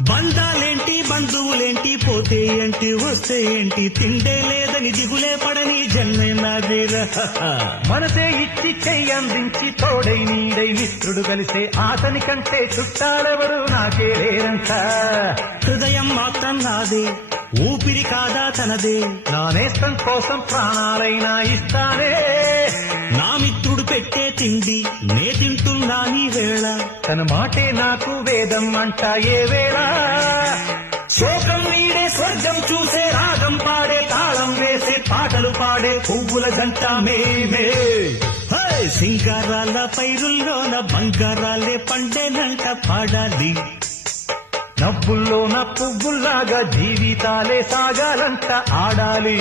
బంధాలేంటి బంధువులేంటి పోతే ఏంటి వస్తే ఏంటి తిండే లేదని దిగులే పడని జన్మే నాదేరా మనసే ఇచ్చి చెయ్యందించి తోడై నీడై మిత్రుడు కలిసే అతని కంటే చుట్టాలెవరు నాకే లేరంట హృదయం మాత్రం నాదే ఊపిరి కాదా తనదే నా నేస్తం కోసం ప్రాణాలైనా ఇస్తానే నా మిత్రుడు పెట్టే తిండి నే తింటున్నా నీ వేళ తన మాటే నాకు వేదం అంట ఏ వేళ శోకం నీడే స్వర్గం చూసే రాగం పాడే తాళం వేసే పాటలు పాడే పువ్వుల జంట మేమే సింగారాల పైరుల్లోన బంగారాలే పండేనంట పాడాలి నవ్వుల్లోన పువ్వుల్లాగా జీవితాలే సాగాలంట ఆడాలి.